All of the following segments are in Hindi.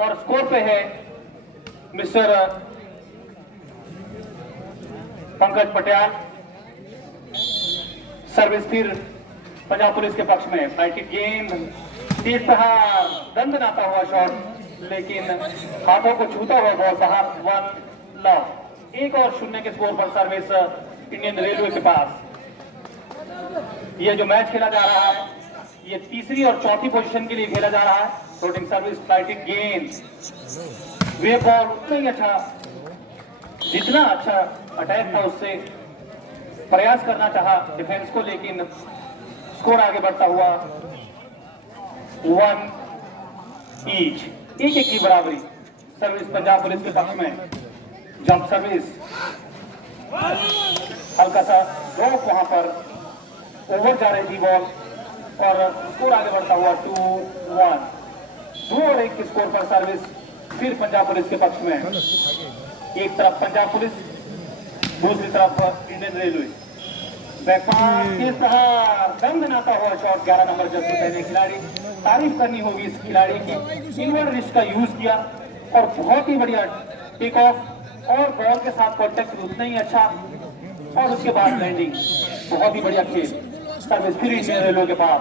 और स्कोर पे है मिस्टर पंकज पटियाल। सर्विस फिर पंजाब पुलिस के पक्ष में। राइट गेंद, तेज प्रहार, दंड नाता हुआ शॉट, लेकिन हाथों को छूता हुआ बॉल बाहर। 1 लव। 1 और 0 के स्कोर पर सर्विस इंडियन रेलवे के पास। ये जो मैच खेला जा रहा है ये तीसरी और चौथी पोजीशन के लिए खेला जा रहा है। फ्लोटिंग सर्विस, फ्लाइटिंग गेंद, वे बॉल उतना ही अच्छा, जितना अच्छा अटैक था उससे प्रयास करना चाहा डिफेंस को, लेकिन स्कोर आगे बढ़ता हुआ 1 ईच। 1-1 की बराबरी। सर्विस पंजाब पुलिस के पक्ष में। जंप सर्विस, हल्का सा ड्रॉप, वहां पर ओवर जा रही थी बॉल और स्कोर आगे बढ़ता हुआ 2-1। 2 और 1 के स्कोर पर सर्विस फिर पंजाब पुलिस के पक्ष में। एक तरफ पंजाब पुलिस, दूसरी तरफ इंडियन रेलवे। बैकपास, तेज प्रहार, दंड नाता हुआ शॉट। 11 नंबर जर्सी पहने खिलाड़ी। तारीफ करनी होगी इस खिलाड़ी की। इनवर्ड रिस्ट का यूज किया और बहुत ही बढ़िया टेक ऑफ और बॉल के साथ कॉन्टेक्ट उतना ही अच्छा, और उसके बाद लैंडिंग। बहुत ही बढ़िया खेल। सर्विस फिर इंडियन रेलवे के पास।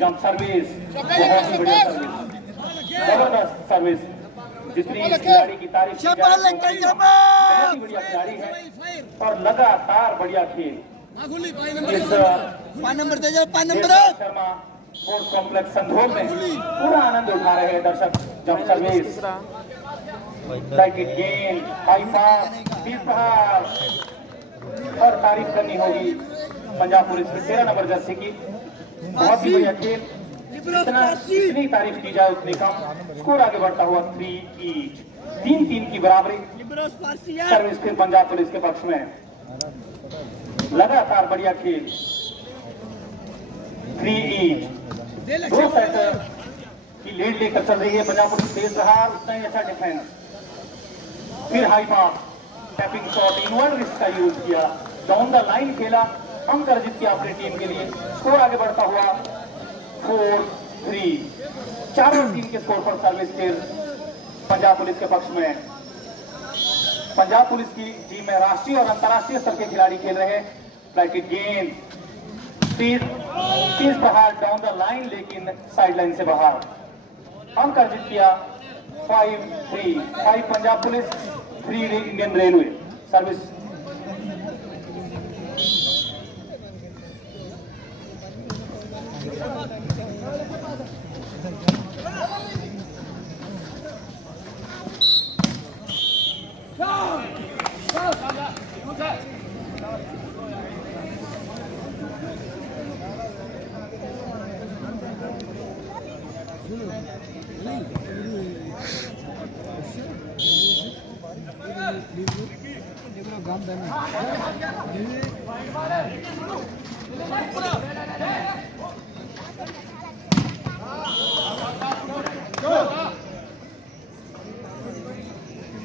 जंप सर्विस, बहुत ही बढ़िया सर्विस, जबरदस्त सर्विस। जितनी इस खिलाड़ी की तारीफ की जाए, बहुत ही बढ़िया खिलाड़ी है और लगातार बढ़िया खेल। शर्मा स्पोर्ट्स कॉम्प्लेक्स संधोल में पूरा आनंद उठा रहे हैं दर्शक। जंप सर्विस, लाइट गेंद, हाई पास, तेज प्रहार, और तारीफ करनी होगी पंजाब पुलिस की 13 नंबर जर्सी की। बहुत ही बढ़िया खेल। जितनी तारीफ की जाए उतनी कम। स्कोर आगे बढ़ता हुआ 3 ईच। 3-3 की बराबरी। सर्विस फिर पंजाब पुलिस के पक्ष में। लगातार बढ़िया खेल। 3 ईच। 2 सेट की लीड लेकर चल रही है पंजाब पुलिस। तेज रहा, उतना ही अच्छा डिफेंस। फिर high pass, tapping shot, inward wrist का यूज किया, डाउन द लाइन खेला, अंक अर्जित किया अपनी टीम के लिए। स्कोर आगे बढ़ता हुआ 4-3। 4 और 3 के स्कोर पर सर्विस फिर पंजाब पुलिस के पक्ष में। पंजाब पुलिस की टीम में राष्ट्रीय और अंतर्राष्ट्रीय स्तर के खिलाड़ी खेल रहे हैं। फ्लाइट गेंद, तेज प्रहार, डाउन द लाइन, लेकिन साइड लाइन से बाहर। अंक अर्जित किया 5-3। 5 Punjab police, 3 Indian railway. Service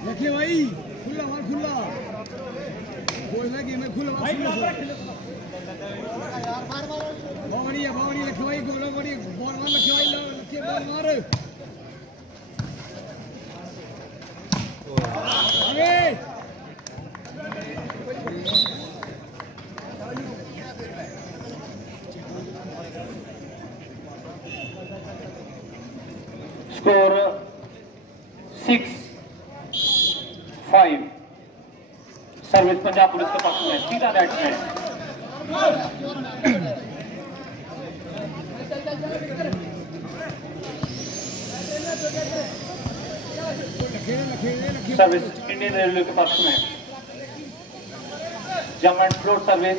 रखिए भाई, खुला मार, खुला बोलना कि मैं खुला मार। बहुत बढ़िया रखे भाई, गोला बड़ी बॉल मार रखे भाई, रखे बॉल मार आगे। स्कोर 6-5। सर्विस पंजाब पुलिस के पक्ष में। सीधा नेट में। सर्विस इंडियन रेलवे के पक्ष में। जंप एंड फ्लोट सर्विस,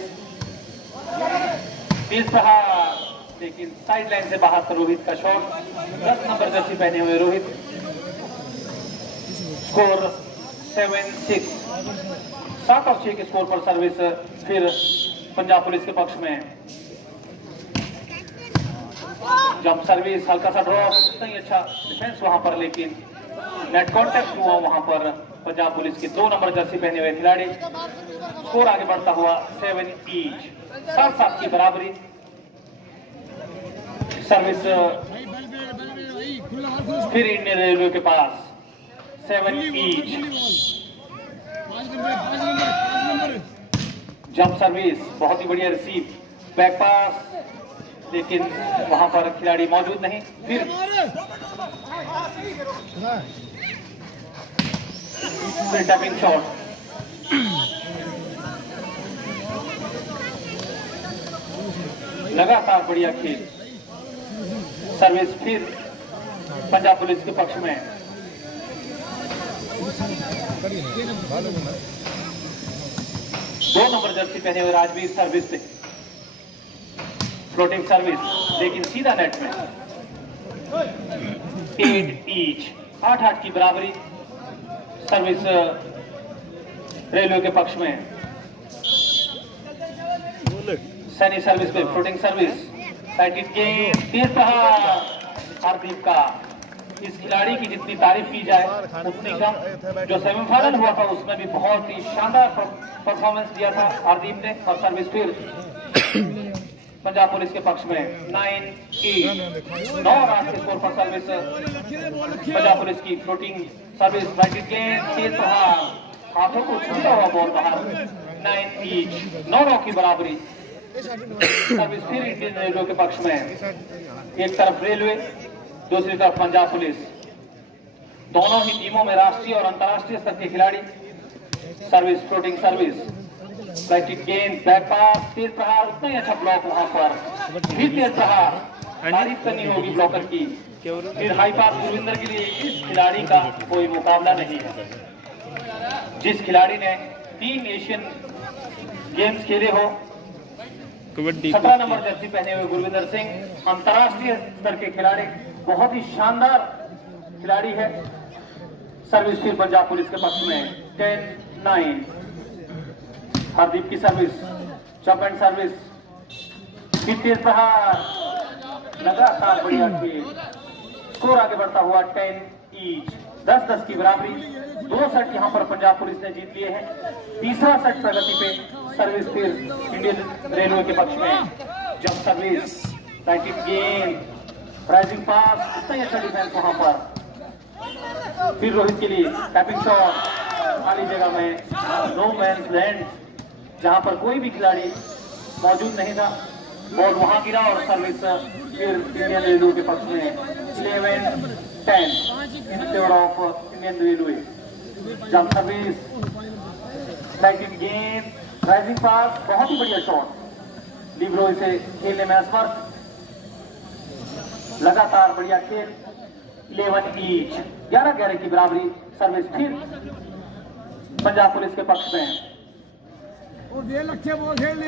तेज प्रहार, लेकिन साइड लाइन से बाहर था रोहित का शॉट। 10 नंबर जर्सी पहने हुए रोहित। स्कोर 7-6। 7 और 6 के स्कोर पर सर्विस फिर पंजाब पुलिस के पक्ष में। जंप सर्विस, हल्का सा ड्रॉप, उतना ही अच्छा डिफेंस वहां पर, लेकिन नेट कॉन्टैक्ट हुआ वहां पर पंजाब पुलिस के 2 नंबर जर्सी पहने हुए खिलाड़ी। स्कोर आगे बढ़ता हुआ 7 ईच। 7-7 की बराबरी। सर्विस फिर इंडियन रेलवे के पास 7 ईच। 5 नंबर जंप सर्विस बहुत ही बढ़िया रिसीव, बैक पास, लेकिन वहां पर खिलाड़ी मौजूद नहीं। फिर टैपिंग शॉट, लगातार बढ़िया खेल। सर्विस फिर पंजाब पुलिस के पक्ष में। दो नंबर जर्सी पहने हुए राजवीर सर्विस पे, फ्लोटिंग सर्विस, लेकिन सीधा नेट में। 8 ईच, 8-8 की बराबरी। सर्विस रेलवे के पक्ष में। सैनी सर्विस पे, फ्लोटिंग सर्विस, साइड गेम, तेज प्रहार हरदीप का। इस खिलाड़ी की जितनी तारीफ की जाए उतनी कम। जो सेमीफाइनल हुआ था उसमें भी बहुत ही शानदार परफॉर्मेंस दिया था हरदीप ने। और सर्विस फिर पंजाब पुलिस के पक्ष में 9 ईच, 9 रन के स्कोर पर सर्विस पंजाब पुलिस की। फ्लोटिंग सर्विस, राइट गेम, तेज प्रहार, हाथों को छूता हुआ बॉल बाहर। 9 ईच, 9 रन की बराबरी। सर्विस फिर इंडियन रेलवे के पक्ष में। एक तरफ रेलवे, दूसरी तरफ पंजाब पुलिस। दोनों ही टीमों में राष्ट्रीय और अंतर्राष्ट्रीय स्तर के खिलाड़ी। सर्विस, फ्लोटिंग सर्विस, राइट गेंद, बैक पास, तेज प्रहार, उतना ही अच्छा ब्लॉक वहां पर। फिर तेज प्रहार, तारीफ करनी होगी ब्लॉकर की। फिर हाई पास गुरविंदर के लिए। इस खिलाड़ी का कोई मुकाबला नहीं है। जिस खिलाड़ी ने 3 एशियन गेम्स खेले हो, 17 नंबर जर्सी पहने हुए गुरविंदर सिंह, अंतर्राष्ट्रीय स्तर के खिलाड़ी, बहुत ही शानदार खिलाड़ी है। सर्विस फिर पंजाब पुलिस के पक्ष में 10-9। हरदीप की सर्विस, जंप एंड सर्विस, फिर तेज प्रहार, लगातार बढ़िया खेल। स्कोर आगे बढ़ता हुआ 10 ईच, 10-10 की बराबरी। 2 सेट यहां पर पंजाब पुलिस ने जीत लिए हैं। तीसरा सेट प्रगति पे। सर्विस फिर इंडियन रेलवे के पक्ष में। जंप सर्विस, राइट गेंद, राइजिंग पास, इतना ही अच्छा डिफेंस वहां पर। फिर रोहित के लिए टैपिंग शॉट, खाली जगह में, नो मैन्स लैंड, जहां पर कोई भी खिलाड़ी मौजूद नहीं था। बॉल वहां गिरा और सर्विस फिर इंडियन रेलवे के पक्ष में। 11-10 in favour of Indian railway. Jump service, right गेंद, राइजिंग पास, बहुत ही बढ़िया शॉट। लिब्रो इसे खेलने में असमर्थ। लगातार बढ़िया खेल। 11 ईच, 11-11 की बराबरी। सर्विस फिर पंजाब पुलिस के पक्ष में।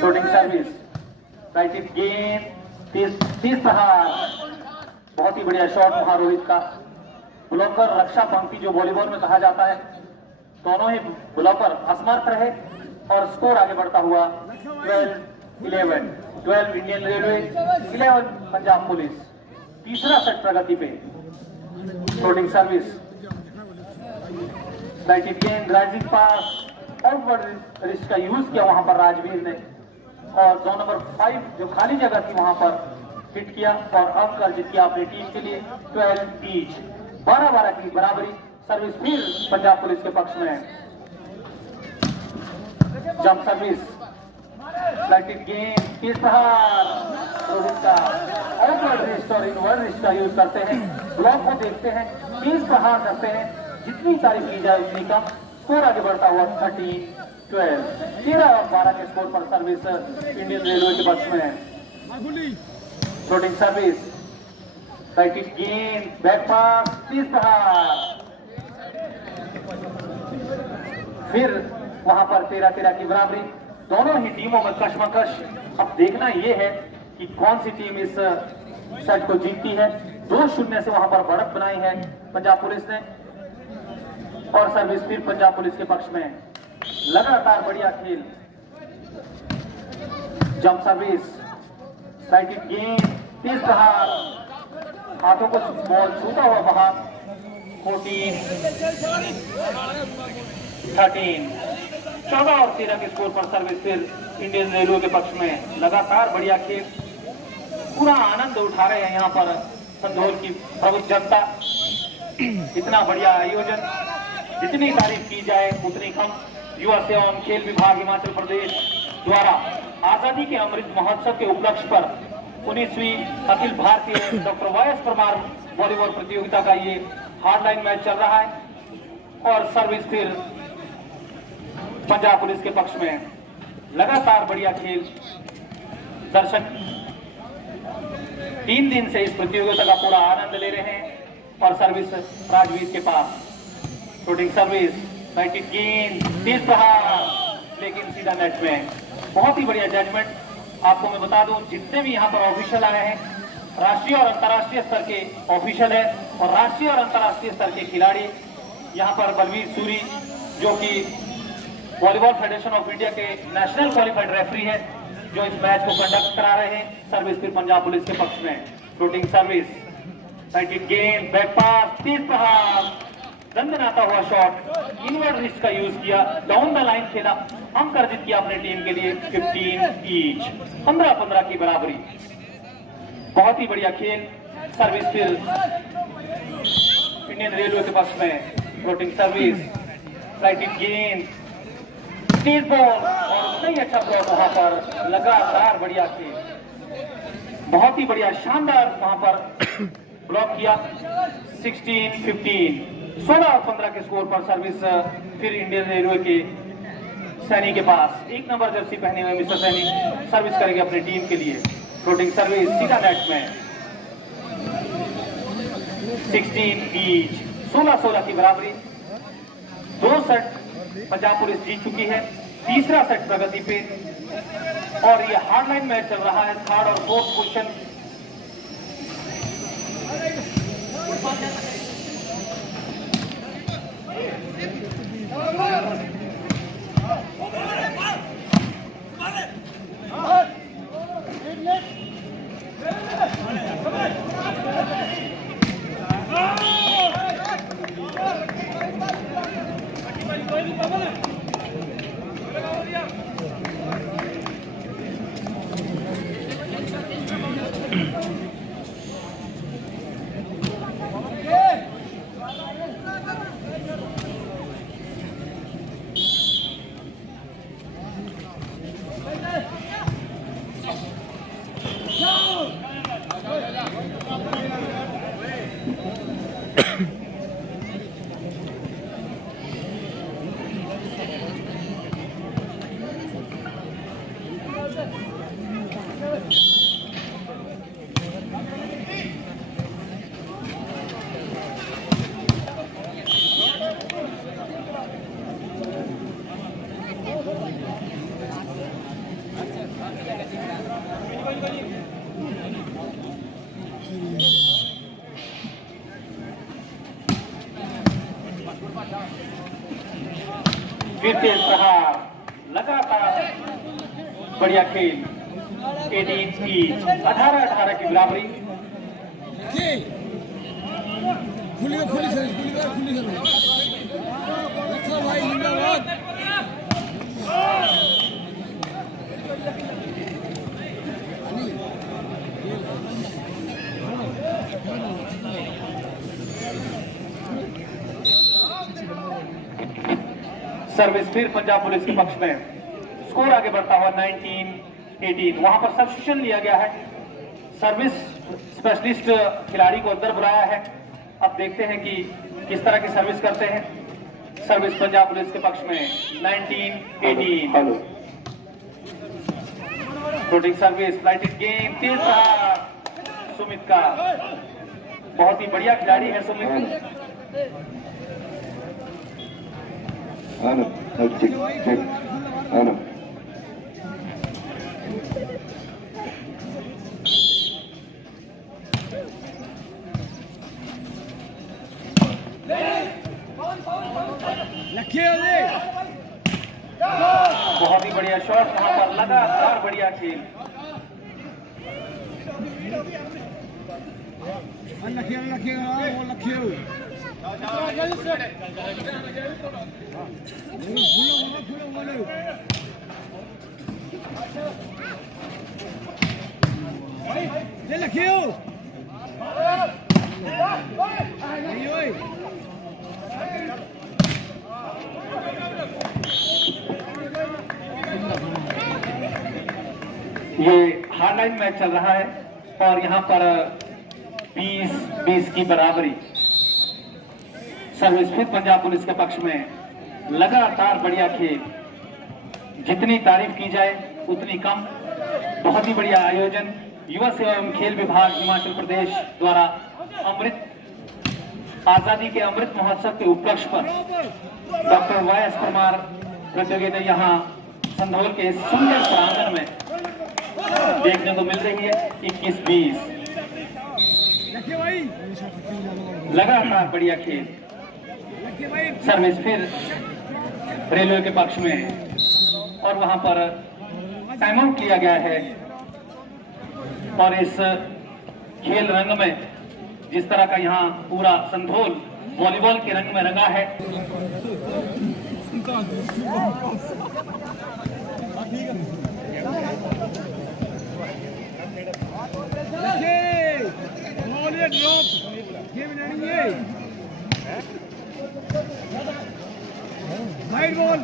फ्लोटिंग सर्विस, राइट गेंद, तेज प्रहार, बहुत ही बढ़िया शॉट वहां रोहित का। ब्लॉकर रक्षा पंक्ति जो वॉलीबॉल में कहा जाता है, दोनों ही ब्लॉकर असमर्थ रहे और स्कोर आगे बढ़ता हुआ 12-11। 12 इंडियन रेलवे, 11 पंजाब पुलिस। तीसरा सेट प्रगति पे। फ्लोटिंग सर्विस, राइट गेंद, राइजिंग पास, आउटवर्ड रिस्ट का यूज किया वहां पर राजवीर ने। और 2 नंबर 5 जो खाली जगह थी वहां पर हिट किया और अंक अर्जित किया अपनी टीम के लिए। 12 ईच, 12-12 की बराबरी। सर्विस फिर पंजाब पुलिस के पक्ष में। जंप सर्विस, राइट गेंद, तेज प्रहार, रोहित का आउटवर्ड रिस्ट और इनवर्ड रिस्ट का यूज करते हैं। ब्लॉक को देखते हैं, तेज प्रहार करते हैं। जितनी तारीफ की जाए उतनी कम। स्कोर आगे बढ़ता हुआ 13-12। 13 और 12 के स्कोर पर सर्विस इंडियन रेलवे के पक्ष में। फ्लोटिंग सर्विस, राइट गेंद, बैक पास, तेज प्रहार। फिर वहां पर 13-13 की बराबरी। दोनों ही टीमों में कशमकश। अब देखना यह है कि कौन सी टीम इस सेट को जीतती है। 2-0 से वहां पर बढ़त बनाई है पंजाब पुलिस ने। और सर्विस फिर पंजाब पुलिस के पक्ष में। लगातार बढ़िया खेल। जंप सर्विस, राइट गेंद, तेज प्रहार, हाथों को बॉल छूता हुआ बाहर। 14-13, 14 और 13 के स्कोर पर सर्विस फिर इंडियन रेलवे के पक्ष में। लगातार बढ़िया खेल, पूरा आनंद उठा रहे हैं यहाँ पर संधोल की प्रबुद्ध जनता, इतना बढ़िया आयोजन, जितनी तारीफ की जाए उतनी कम। युवा सेवा खेल विभाग हिमाचल प्रदेश द्वारा आजादी के अमृत महोत्सव के उपलक्ष्य पर 19वीं अखिल भारतीय डॉक्टर वाई.एस. परमार वॉलीबॉल प्रतियोगिता का ये हार्डलाइन मैच चल रहा है और सर्विस फिर पंजाब पुलिस के पक्ष में। लगातार बढ़िया खेल, दर्शक 3 दिन से इस प्रतियोगिता का पूरा आनंद ले रहे हैं। और सर्विस राजवीर के पास, शूटिंग सर्विस, राइट गेंद, तेज प्रहार, लेकिन सीधा नेट में। बहुत ही बढ़िया जजमेंट। आपको मैं बता दूं, जितने भी यहाँ पर ऑफिशियल आए हैं, राष्ट्रीय और अंतर्राष्ट्रीय स्तर के ऑफिशियल है और राष्ट्रीय और अंतर्राष्ट्रीय स्तर के खिलाड़ी। यहाँ पर बलवीर सूरी, जो कि वॉलीबॉल फेडरेशन ऑफ इंडिया के नेशनल क्वालिफाइड रेफरी है, जो इस मैच को कंडक्ट करा रहे हैं। सर्विस फिर पंजाब पुलिस के पक्ष में, शूटिंग सर्विस, राइट गेंद, बैक पास, तेज प्रहार, दंदनाता हुआ शॉट, इनवर्ड रिस्ट का यूज किया, डाउन द लाइन खेला, अंक अर्जित किया अपने टीम के लिए 15 ईच, 15-15 की बराबरी। बहुत ही बढ़िया खेल। सर्विस फिर इंडियन रेलवे के पक्ष में, फ्लोटिंग सर्विस, राइट गेंद, तेज बॉल और सही अच्छा ब्लॉक वहां पर। लगातार बढ़िया खेल, बहुत ही बढ़िया शानदार वहां पर ब्लॉक किया। 16-15, 16 और 15 के स्कोर पर सर्विस फिर इंडियन रेलवे के सैनी के पास। 1 नंबर जर्सी पहने हुए मिस्टर सैनी सर्विस करेंगे अपनी टीम के लिए। फ्लोटिंग सर्विस सीधा नेट में, 16 ईच, 16-16 की बराबरी। 2 सेट पंजाब पुलिस जीत चुकी है, तीसरा सेट प्रगति पे और ये हार्डलाइन मैच चल रहा है। 3rd और 4th पोजीशन। फिर तेज प्रहार, लगातार बढ़िया खेल। 18 ईच, 18-18 की बराबरी। खुली खुली अच्छा भाई, जिंदाबाद। सर्विस फिर पंजाब पुलिस के पक्ष में। स्कोर आगे बढ़ता हुआ 19-18। वहां पर सब्स्टिट्यूशन लिया गया है, सर्विस स्पेशलिस्ट खिलाड़ी को अंदर बुलाया है। अब देखते हैं कि किस तरह की सर्विस करते हैं। सर्विस पंजाब पुलिस के पक्ष में 19-18। शूटिंग सर्विस, लाइटेड गेम, तेज प्रहार सुमित का। बहुत ही बढ़िया खिलाड़ी है सुमित। बहुत ही बढ़िया शॉट वहां पर, लगातार बढ़िया खेल। ये हार्डलाइन मैच चल रहा है और यहाँ पर 20-20 की बराबरी। सर्विस फिर पंजाब पुलिस के पक्ष में। लगातार बढ़िया खेल, जितनी तारीफ की जाए उतनी कम। बहुत ही बढ़िया आयोजन युवा सेवा एवं खेल विभाग हिमाचल प्रदेश द्वारा आजादी के अमृत महोत्सव के उपलक्ष्य पर डॉक्टर वाई एस परमार प्रतियोगिता यहाँ संधौल के सुंदर प्रांगण में देखने को मिल रही है। 21-20 लगातार बढ़िया खेल। सर्विस फिर रेलवे के पक्ष में और वहां पर टाइम आउट किया गया है। और इस खेल रंग में जिस तरह का यहाँ पूरा संधौल वॉलीबॉल के रंग में रंगा है। वाइड बॉल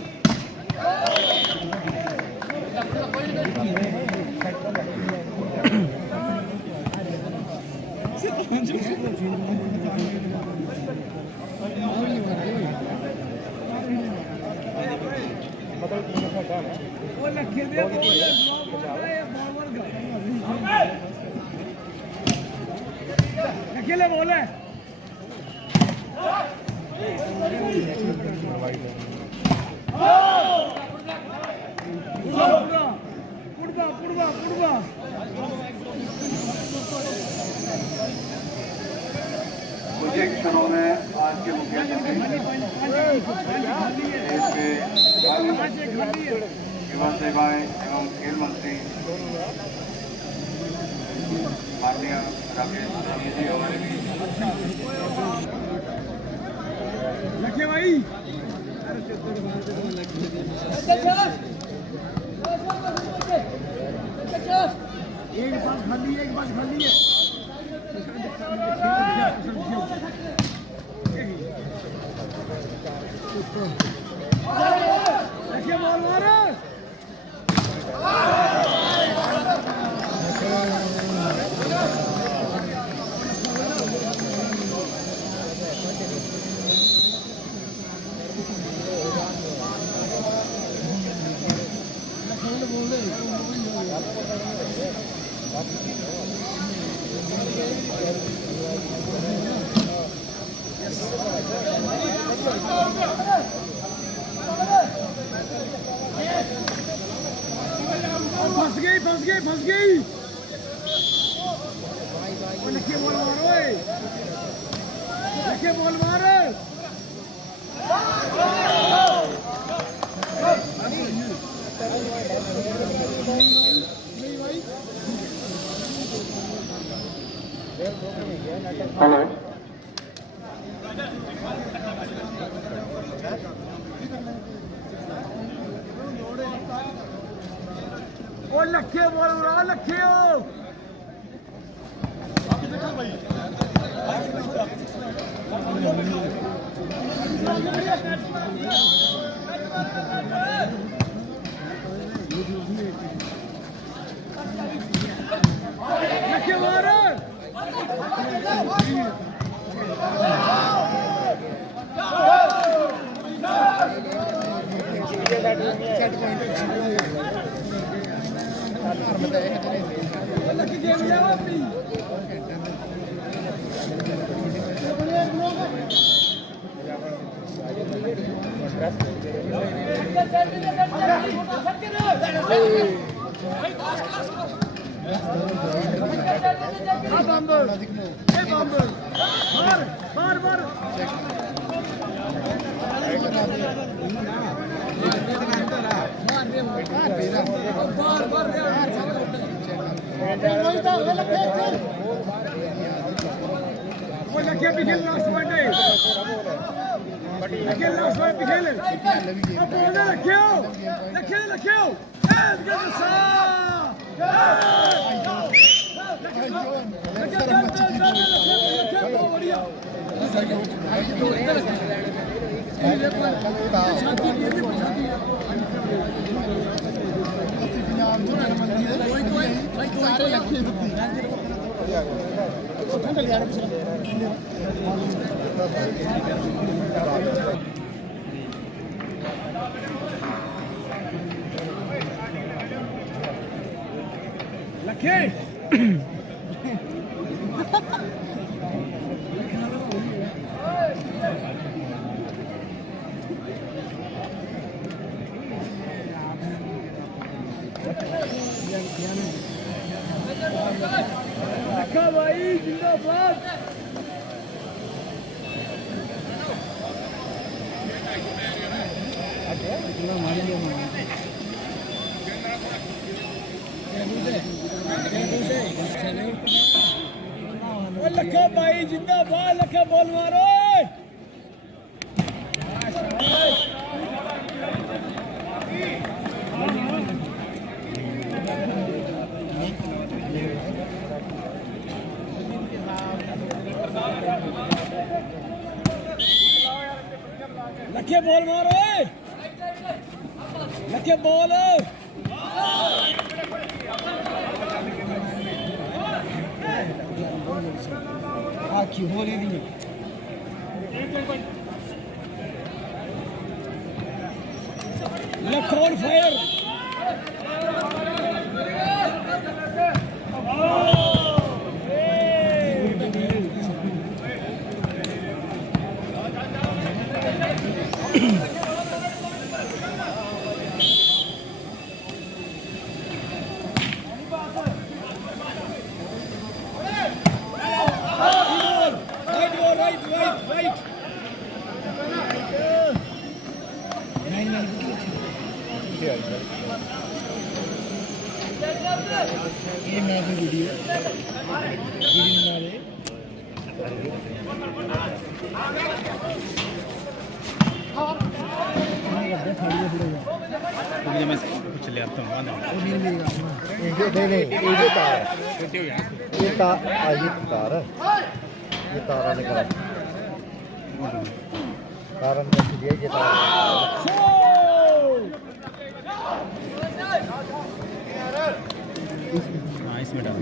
अकेले बोल है। कुछ एक क्षणों में आज के मुख्य अतिथि देश के युवा सेवाएं एवं खेल मंत्री माननीय राकेश सिंह जी हमारे बीच। लखे भाई एक बात खाली है, एक बात खाली है। देखिए बॉल मारो। फंस गई। लखे बॉल मारो, लखे बॉल मारो। हेलो और लखे बोल रहा लखे हो। लखे मारो। भाई जिंदाबाद लखा भाई जिंदाबाद लखा बॉल मारो लखे बॉल मारो लखे बॉल आखी हो रही थी लख ऑन फायर ये मैं भी वीडियो मैं कुछ ले आता हूँ ये तार ये तारा निकाल तारा निकाल दिया ये तार हाँ इसमें डाल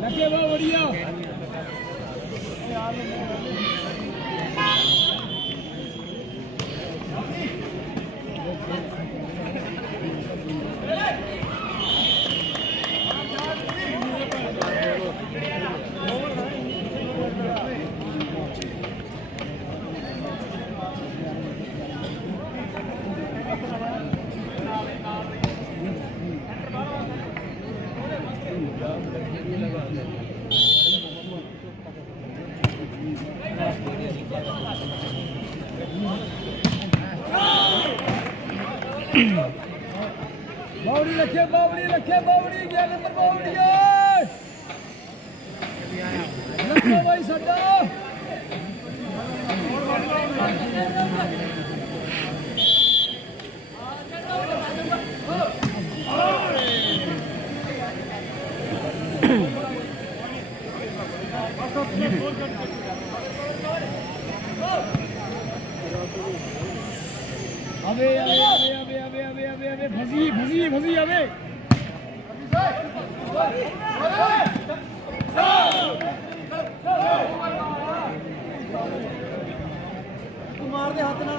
लगे बहुत बढ़िया बावड़ी रखे बावड़ी गया नंबर बावड़ी रखो भाई सड्डा अबे भजी अबे मार दे हाथ ना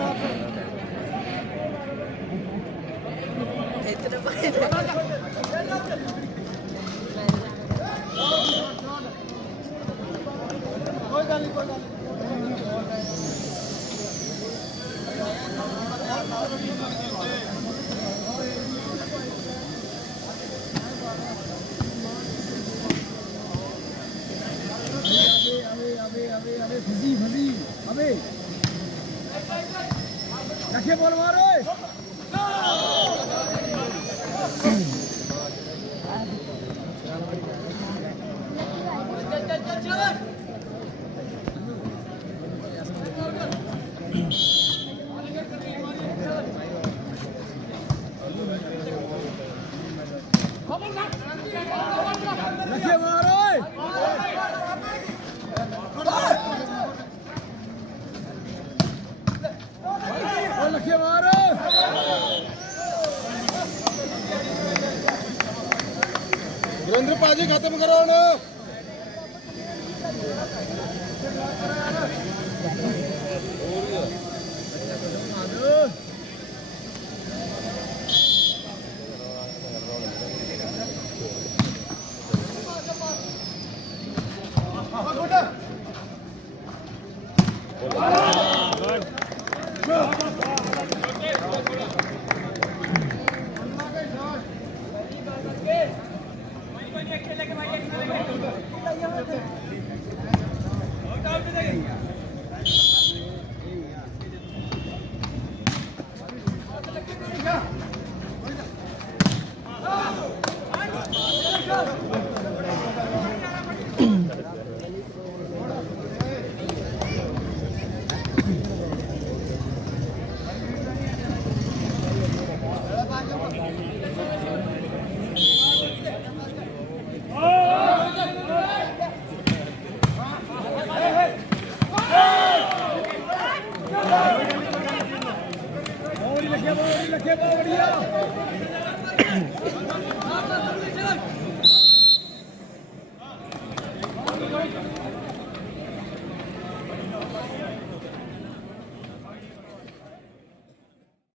कोई गल नहीं भजी अबे रखे बॉल मारो रखे मारो लखे मारो वीरेंद्र पाजी खत्म करो ना।